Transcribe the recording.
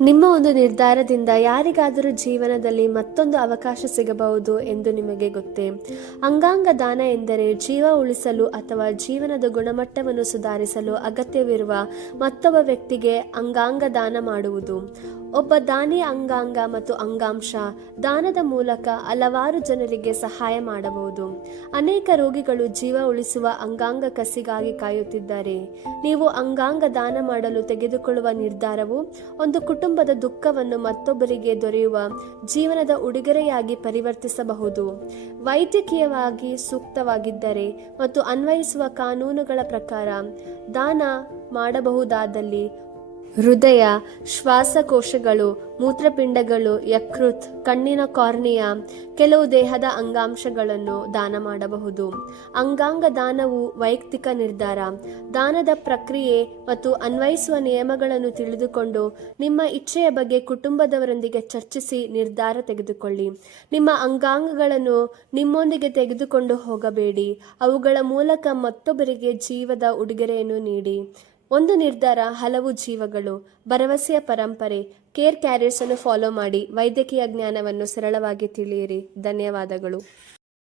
ನಿಮ್ಮ ಒಂದು ನಿರ್ಧಾರದಿಂದ ಯಾರಿಗಾದರೂ ಜೀವನದಲ್ಲಿ ಮತ್ತೊಂದು ಅವಕಾಶ ಸಿಗಬಹುದು ಎಂದು ನಿಮಗೆ ಗೊತ್ತೇ? ಅಂಗಾಂಗ ದಾನ ಎಂದರೆ ಜೀವ ಉಳಿಸಲು ಅಥವಾ ಜೀವನದ ಗುಣಮಟ್ಟವನ್ನು ಸುಧಾರಿಸಲು ಅಗತ್ಯವಿರುವ ಮತ್ತೊಬ್ಬ ವ್ಯಕ್ತಿಗೆ ಅಂಗಾಂಗ ದಾನ ಮಾಡುವುದು. ಒಬ್ಬ ದಾನಿ ಅಂಗಾಂಗ ಮತ್ತು ಅಂಗಾಂಶ ದಾನದ ಮೂಲಕ ಹಲವಾರು ಜನರಿಗೆ ಸಹಾಯ ಮಾಡಬಹುದು. ಅನೇಕ ರೋಗಿಗಳು ಜೀವ ಉಳಿಸುವ ಅಂಗಾಂಗ ಕಸಿಗಾಗಿ ಕಾಯುತ್ತಿದ್ದಾರೆ. ನೀವು ಅಂಗಾಂಗ ದಾನ ಮಾಡಲು ತೆಗೆದುಕೊಳ್ಳುವ ನಿರ್ಧಾರವು ಒಂದು ಕುಟುಂಬದ ದುಃಖವನ್ನು ಮತ್ತೊಬ್ಬರಿಗೆ ದೊರೆಯುವ ಜೀವನದ ಉಡುಗೊರೆಯಾಗಿ ಪರಿವರ್ತಿಸಬಹುದು. ವೈದ್ಯಕೀಯವಾಗಿ ಸೂಕ್ತವಾಗಿದ್ದರೆ ಮತ್ತು ಅನ್ವಯಿಸುವ ಕಾನೂನುಗಳ ಪ್ರಕಾರ ದಾನ ಮಾಡಬಹುದಾದಲ್ಲಿ ಹೃದಯ, ಶ್ವಾಸಕೋಶಗಳು, ಮೂತ್ರಪಿಂಡಗಳು, ಯಕೃತ್, ಕಣ್ಣಿನ ಕಾರ್ನಿಯಾ, ಕೆಲವು ದೇಹದ ಅಂಗಾಂಶಗಳನ್ನು ದಾನ ಮಾಡಬಹುದು. ಅಂಗಾಂಗ ದಾನವು ವೈಯಕ್ತಿಕ ನಿರ್ಧಾರ. ದಾನದ ಪ್ರಕ್ರಿಯೆ ಮತ್ತು ಅನ್ವಯಿಸುವ ನಿಯಮಗಳನ್ನು ತಿಳಿದುಕೊಂಡು ನಿಮ್ಮ ಇಚ್ಛೆಯ ಬಗ್ಗೆ ಕುಟುಂಬದವರೊಂದಿಗೆ ಚರ್ಚಿಸಿ ನಿರ್ಧಾರ ತೆಗೆದುಕೊಳ್ಳಿ. ನಿಮ್ಮ ಅಂಗಾಂಗಗಳನ್ನು ನಿಮ್ಮೊಂದಿಗೆ ತೆಗೆದುಕೊಂಡು ಹೋಗಬೇಡಿ. ಅವುಗಳ ಮೂಲಕ ಮತ್ತೊಬ್ಬರಿಗೆ ಜೀವದ ಉಡುಗೊರೆಯನ್ನು ನೀಡಿ. ಒಂದು ನಿರ್ಧಾರ, ಹಲವು ಜೀವಗಳು. ಭರವಸೆಯ ಪರಂಪರೆ. ಕೇರ್ ಕ್ಯಾರಿಯರ್ಸ್ ಅನ್ನು ಫಾಲೋ ಮಾಡಿ. ವೈದ್ಯಕೀಯ ಜ್ಞಾನವನ್ನು ಸರಳವಾಗಿ ತಿಳಿಯಿರಿ. ಧನ್ಯವಾದಗಳು.